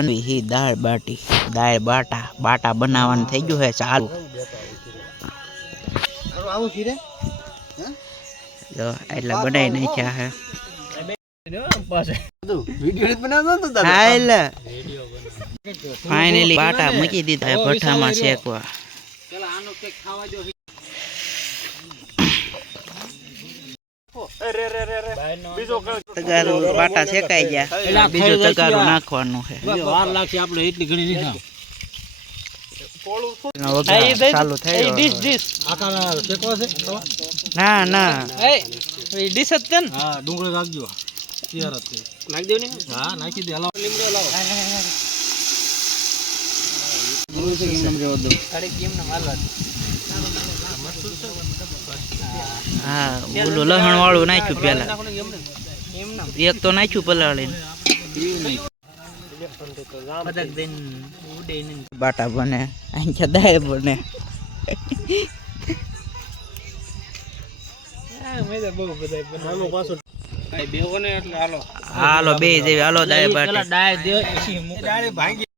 બનવી હી દાળ બાટા બાટા બનાવવાનું થઈ ગયું છે ચાલુ જો એટલે બનાવી નાખ્યા હે ફાઇનલી બાટા મૂકી દીધા ભઠ્ઠામાં શેકવા બાટા શેકાઈ ગયા બીજું તગારું નાખવાનું છે વાર લાગશે આપણે એટલી ઘણી નહીં ચાલુ થઈ ના ના ડીશ જ છે ને હા ડુંગળી રાખજો તૈયાર જ નાખી દેવ ને હા નાખી દે હલાવ લીમડો હલાવ હા બોલો લહણ વાળું નાખ્યું પેલા એક તો નાખ્યું પલાળીને બાટા બને અહીંયા દાળ બને હાલો બે જેવી હાલો દાળ બાટી પાણી